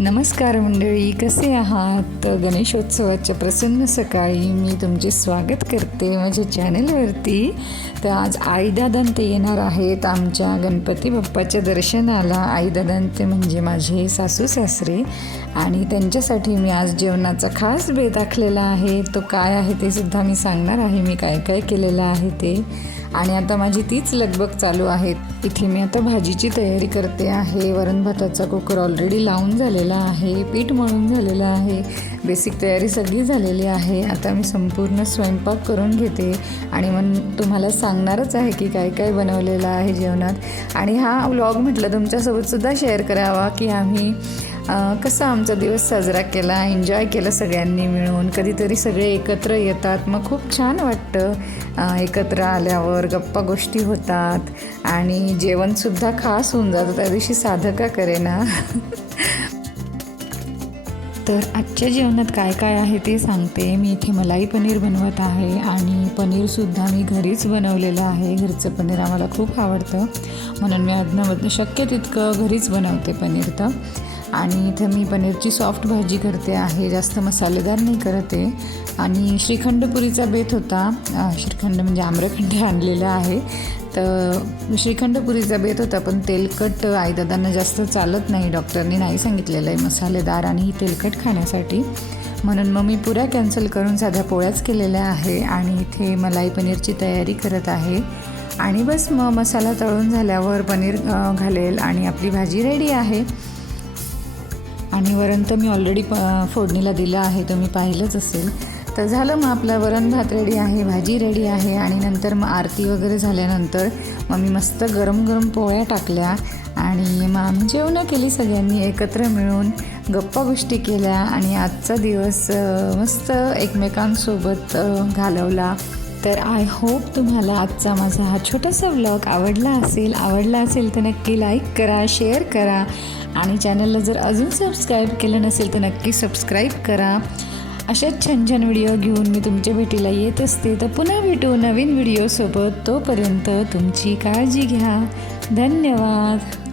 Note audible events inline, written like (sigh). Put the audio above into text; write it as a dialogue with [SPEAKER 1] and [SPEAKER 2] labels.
[SPEAKER 1] नमस्कार मंडळी कसे आहात? गणेशोत्सवाच्या प्रसन्न सकाळी मी तुमचे स्वागत करते माझ्या चॅनलवरती. तर आज आईदादांत येणार आहेत आमच्या गणपती बाप्पाच्या दर्शनाला. आईदादांत म्हणजे माझे सासू सासरे आणि त्यांच्यासाठी मी आज जेवणाचा खास बेत आखलेला आहे. तो काय आहे ते सुद्धा मी सांगणार आहे. मी काय काय केलेलं आहे ते. आणि आता माझी तीच लगबग चालू आहे. इथे मी आता भाजीची तयारी करते आहे. वरण भाताचा कुकर ऑलरेडी लावून झालेला आहे पीठ मळून झालेलं आहे. बेसिक तयारी सगळी झालेली आहे. आता मी संपूर्ण स्वयंपाक करून घेते आणि मग तुम्हाला सांगणारच आहे की काय काय बनवलेलं आहे जेवणात. आणि हा व्लॉग म्हटलं तुमच्यासोबतसुद्धा शेअर करावा की आम्ही कसा आमचा दिवस साजरा केला एन्जॉय केलं सगळ्यांनी मिळून. कधीतरी सगळे एकत्र येतात. मग खूप छान वाटतं एकत्र आल्यावर गप्पा गोष्टी होतात आणि जेवणसुद्धा खास होऊन जातं. त्या दिवशी साधं का करेना? (laughs) तर आजच्या जेवणात काय काय आहे ते सांगते. मी इथे मलाई पनीर बनवत आहे आणि पनीरसुद्धा मी घरीच बनवलेलं आहे. घरचं पनीर आम्हाला खूप आवडतं. म्हणून मी अधनमधनं शक्य तितकं घरीच बनवते पनीर तर. आणि इथं मी पनीरची सॉफ्ट भाजी करते आहे. जास्त मसालेदार नाही करत. आहे आणि श्रीखंडपुरीचा बेत होता. श्रीखंड म्हणजे आम्रखंड आणलेला आहे. तर श्रीखंडपुरीचा बेत होता पण तेलकट आईदादांना जास्त चालत नाही. डॉक्टरनी नाही सांगितलेलं आहे मसालेदार आणि ही तेलकट खाण्यासाठी. म्हणून मग मी पुऱ्या कॅन्सल करून साध्या पोळ्याच केलेल्या आहे आणि इथे मलाई पनीरची तयारी करत आहे. आणि बस मग मसाला तळून झाल्यावर पनीर घालेल आणि आपली भाजी रेडी आहे. आणि वरण तर मी ऑलरेडी प फोडणीला दिलं आहे तुम्ही पाहिलंच असेल. तर झालं मग आपलं वरण भात रेडी आहे भाजी रेडी आहे आणि नंतर मग आरती वगैरे झाल्यानंतर मग मी मस्त गरम गरम पोळ्या टाकल्या आणि मग आम्ही जेवणं केली सगळ्यांनी एकत्र मिळून गप्पा गोष्टी केल्या आणि आजचा दिवस मस्त एकमेकांसोबत घालवला. तर आय होप तुम्हाला आजचा माझा हा छोटासा व्लॉग आवडला असेल. आवडला असेल तर नक्की लाईक करा शेअर करा आणि चॅनलला जर अजून सबस्क्राईब केलं नसेल तर नक्की सबस्क्राईब करा. अशाच छान छान व्हिडिओ घेऊन मी तुमच्या भेटीला येत असते. तर पुन्हा भेटू नवीन व्हिडिओसोबत तोपर्यंत तुमची काळजी घ्या. धन्यवाद.